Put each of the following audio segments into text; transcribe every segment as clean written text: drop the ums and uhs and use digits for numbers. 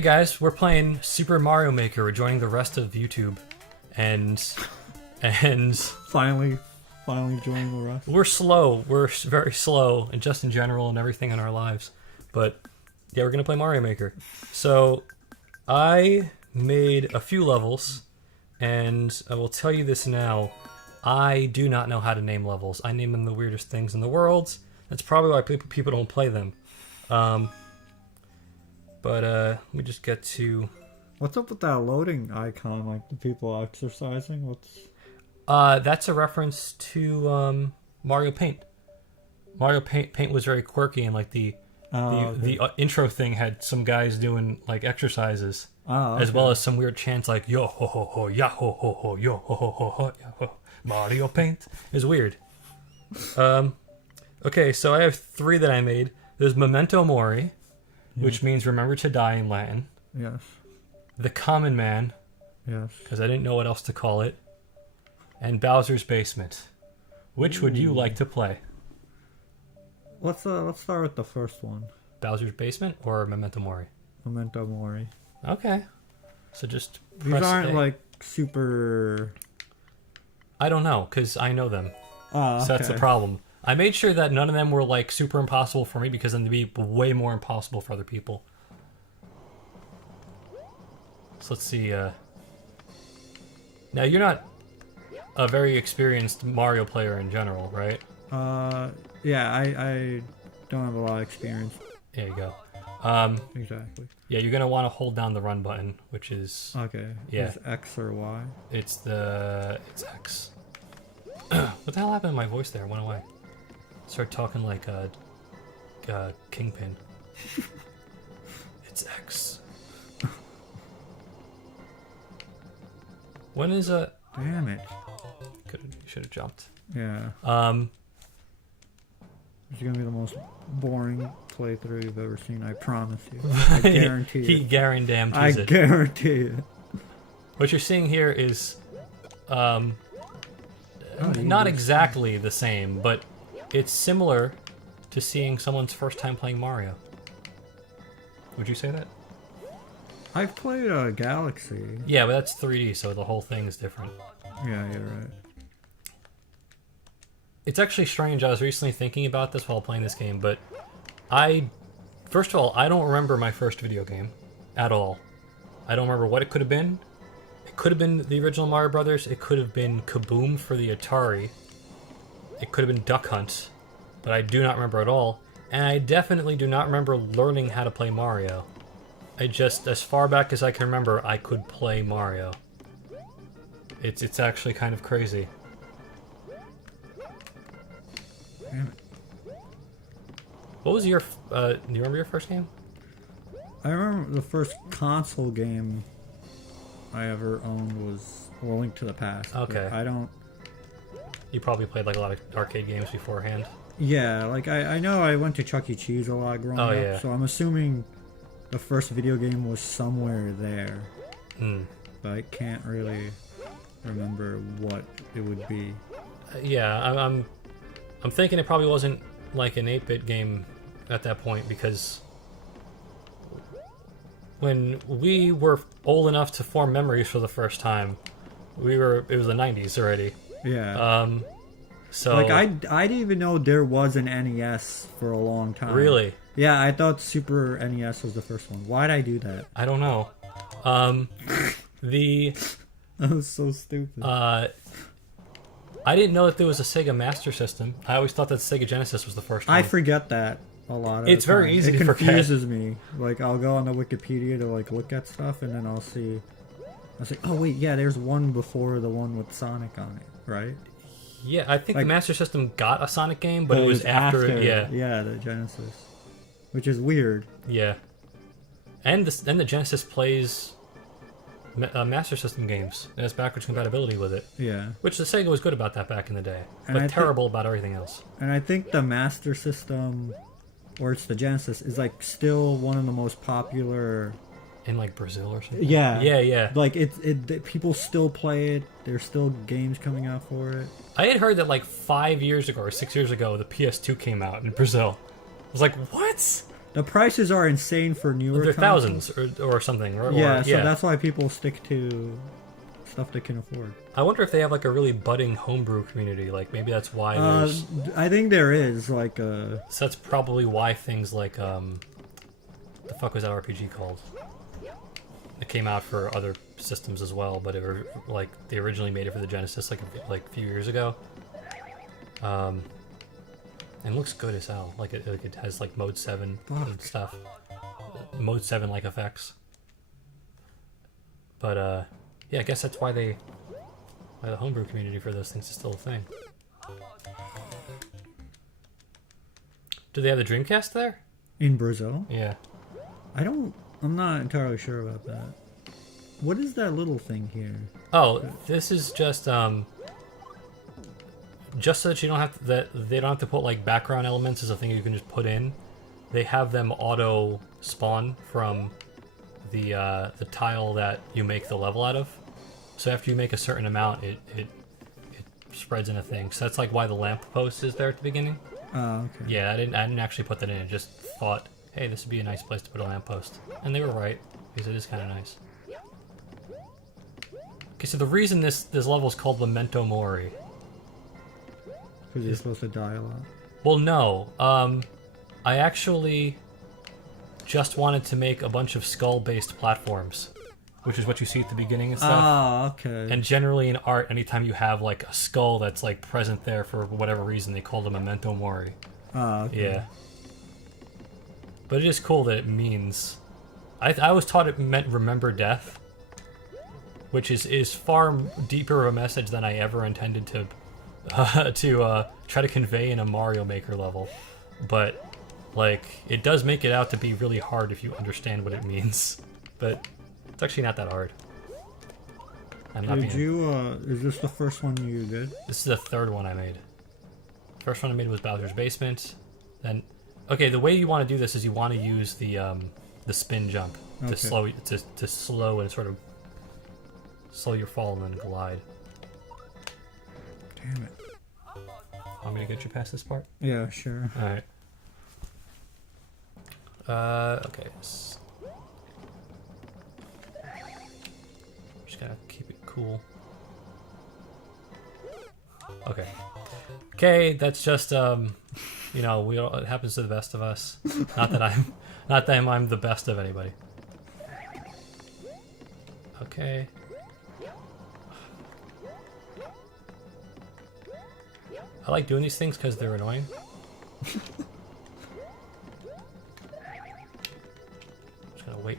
Hey guys, we're playing Super Mario Maker. We're joining the rest of YouTube, and Finally joining the rest. we're slow. We're very slow, and just in general and everything in our lives. But yeah, we're gonna play Mario Maker. So I made a few levels, and I will tell you this now: I do not know how to name levels. I name them the weirdest things in the world. That's probably why people don't play them. But let me just get to... What's up with that loading icon, like the people exercising? What's... That's a reference to Mario Paint. Mario Paint was very quirky, and like the intro thing had some guys doing like exercises, as well as some weird chants like yo ho ho ho ya ho ho ho yo ho ho ho ho ya ho. Mario Paint is weird. Okay, so I have 3 that I made. There's Memento Mori, which means remember to die in Latin. Yes. The Common Man, Yes. because I didn't know what else to call it. And Bowser's Basement. Which would you like to play? Let's start with the first one. Bowser's Basement or Memento Mori? Memento Mori. Okay. So just These press aren't A. like super... I don't know, because I know them. Oh, So that's the problem. I made sure that none of them were like super impossible for me, because then they'd be way more impossible for other people. So let's see. Now, you're not a very experienced Mario player in general, right? Yeah, I don't have a lot of experience. There you go. Exactly. Yeah, you're going to want to hold down the run button, which is... Okay. Yeah. Is X or Y? It's X. What the hell happened to my voice there? It went away. Start talking like a Kingpin. It's X. When is a... Damn it. Should have jumped. Yeah. It's gonna be the most boring playthrough you've ever seen. I promise you. I guarantee He it. guarantees it. Guarantee it. What you're seeing here is you not do exactly the same, but it's similar to seeing someone's first time playing Mario. Would you say that? I've played Galaxy. Yeah, but that's 3D, so the whole thing is different. Yeah, you're right. It's actually strange. I was recently thinking about this while playing this game, but first of all, I don't remember my first video game at all. I don't remember what it could have been. It could have been the original Mario Brothers. It could have been Kaboom for the Atari. It could have been Duck Hunt, but I do not remember at all. And I definitely do not remember learning how to play Mario. I just, as far back as I can remember, I could play Mario. It's actually kind of crazy. Damn it. What was your, do you remember your first game? I remember the first console game I ever owned was A Link to the Past. but Okay. I don't... You probably played like a lot of arcade games beforehand. Yeah, like I know I went to Chuck E. Cheese a lot growing up, yeah. so I'm assuming the first video game was somewhere there. But I can't really remember what it would be. Yeah, I'm thinking it probably wasn't like an 8-bit game at that point, because when we were old enough to form memories for the first time, it was the 90s already. Yeah. So Like I didn't even know there was an NES for a long time. Really? Yeah, I thought Super NES was the first one. Why'd I do that? I don't know. That was so stupid. I didn't know that there was a Sega Master System. I always thought that Sega Genesis was the first one. I forget that a lot of It's the time. very easy it to forget. confuses me. Like I'll go on the Wikipedia to like look at stuff, and then I'll say, oh wait, yeah, there's one before the one with Sonic on it, right? Yeah, I think Like- the Master System got a Sonic game, but it was after it. Yeah, the Genesis, which is weird. Yeah. And the Genesis plays Master System games. It has backwards compatibility with it. Yeah, Which the Sega was good about that back in the day. And But I terrible about everything else. and I think the Master System, or it's the Genesis, is like still one of the most popular. In like Brazil or something? Yeah, Yeah. Like people still play it. There's still games coming out for it. I had heard that like 5 years ago or 6 years ago, the PS2 came out in Brazil. I was like, what? the prices are insane for newer They're consoles. thousands or something. Yeah, so that's why people stick to stuff they can afford. I wonder if they have like a really budding homebrew community. Like maybe that's why there's. I think there is like So that's probably why things like the fuck was that RPG called? It came out for other systems as well, but it were like they originally made it for the Genesis like a few years ago. And looks good as hell. Like it has like mode 7 and stuff. Mode 7 like effects. But yeah, I guess that's why the homebrew community for those things is still a thing. Do they have the Dreamcast there? in Brazil. Yeah. I'm not entirely sure about that. What is that little thing here? Oh, this is just so that you don't have to, that they don't have to put like background elements as a thing you can just put in. They have them auto spawn from the tile that you make the level out of. So after you make a certain amount, it spreads in a thing. So that's like why the lamp post is there at the beginning. Oh, okay. Yeah, I didn't actually put that in. I just thought, hey, this would be a nice place to put a lamp post, and they were right because it is kind of nice. Okay, so the reason this level is called Memento Mori. Because you're supposed to die a lot. Well, no. I actually just wanted to make a bunch of skull-based platforms, which is what you see at the beginning and stuff. Ah, okay. And generally in art, anytime you have like a skull that's like present there for whatever reason, they call them Memento Mori. Ah, okay. Yeah. But it is cool that it means... I was taught it meant remember death, which is far deeper of a message than I ever intended to try to convey in a Mario Maker level. But, like, it does make it out to be really hard if you understand what it means. But it's actually not that hard. I'm not Did you, is this the first one you did? This is the third one I made. First one I made was Bowser's Basement. Then, okay, the way you want to do this is you want to use the spin jump to slow and sort of slow your fall and then glide. Damn it. Want me to get you past this part? Yeah, sure. All right. Okay. Just gotta keep it cool. Okay. Okay, that's just you know, it happens to the best of us. Not that I'm the best of anybody. Okay. I like doing these things because they're annoying. Just gonna wait.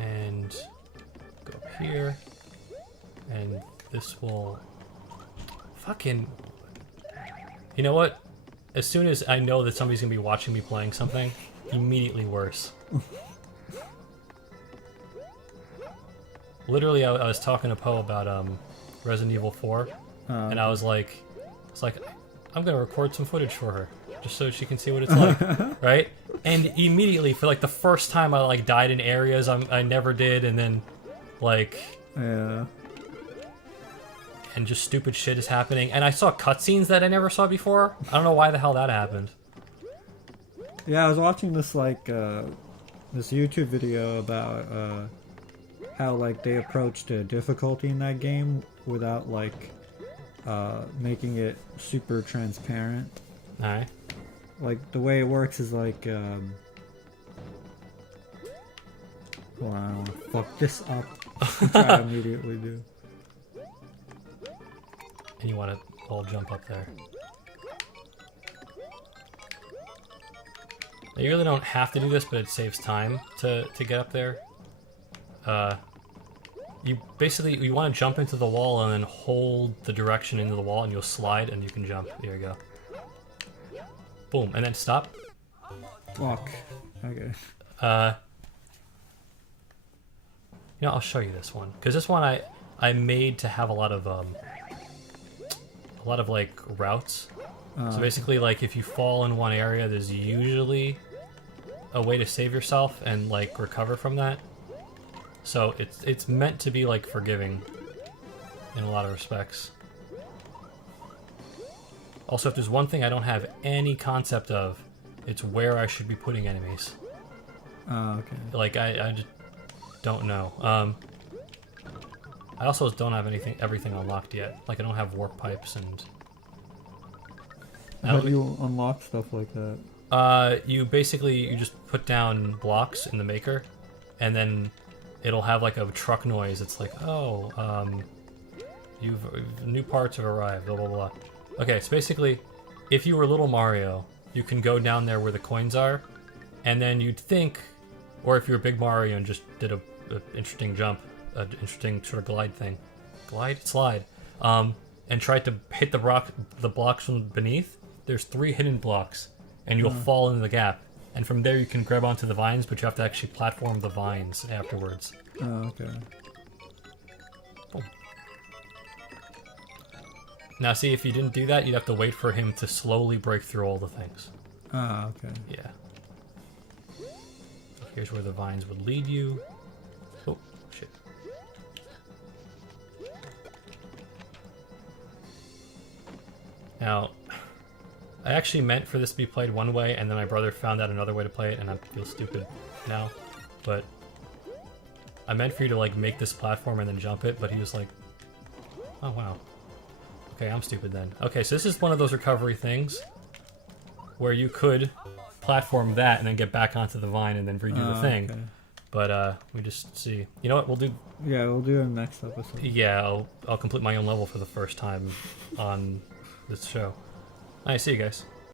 And go up here. And this will... Fucking... You know what? As soon as I know that somebody's gonna be watching me playing something, immediately worse. Literally, I was talking to Poe about Resident Evil 4, and I was like, I'm gonna record some footage for her, just so she can see what it's like, right? And immediately, for like the first time, I like died in areas I never did, and then like, Yeah. and just stupid shit is happening. And I saw cutscenes that I never saw before. I don't know why the hell that happened. Yeah, I was watching this like this YouTube video about how like they approached difficulty in that game without like making it super transparent. All right. Like the way it works is like well, I don't want to fuck this up. Which I immediately do. And you want to all jump up there. Now, you really don't have to do this, but it saves time to get up there. You want to jump into the wall and then hold the direction into the wall, and you'll slide and you can jump. There you go. Boom, and then stop. Fuck. Okay. You know, I'll show you this one, because this one I made to have a lot of like routes. So basically, like if you fall in one area, there's usually a way to save yourself and like recover from that. So it's meant to be like forgiving in a lot of respects. Also, if there's one thing I don't have any concept of, it's where I should be putting enemies. Oh, okay. Like, I just don't know. I also don't have everything unlocked yet. Like, I don't have warp pipes and... How do you unlock stuff like that? You just put down blocks in the maker, and then it'll have like a truck noise. It's like, oh, new parts have arrived, blah, blah, blah. Okay, so basically, if you were Little Mario, you can go down there where the coins are, and then you'd think, or if you're Big Mario and just did a interesting jump, an interesting sort of glide thing, slide, and tried to hit the blocks from beneath, there's 3 hidden blocks, and you'll fall into the gap. And from there you can grab onto the vines, but you have to actually platform the vines afterwards. Oh, okay. Boom. Now see, if you didn't do that, you'd have to wait for him to slowly break through all the things. Oh, okay. Yeah. Here's where the vines would lead you. Oh, shit. Now, I actually meant for this to be played one way, and then my brother found out another way to play it, and I feel stupid now. But I meant for you to like make this platform and then jump it, but he was like, oh wow. Okay, I'm stupid then. Okay, so this is one of those recovery things where you could platform that and then get back onto the vine and then redo the thing. Okay. But we just see. You know what? We'll do. Yeah, we'll do it in the next episode. Yeah, I'll complete my own level for the first time on this show. Alright, see you guys.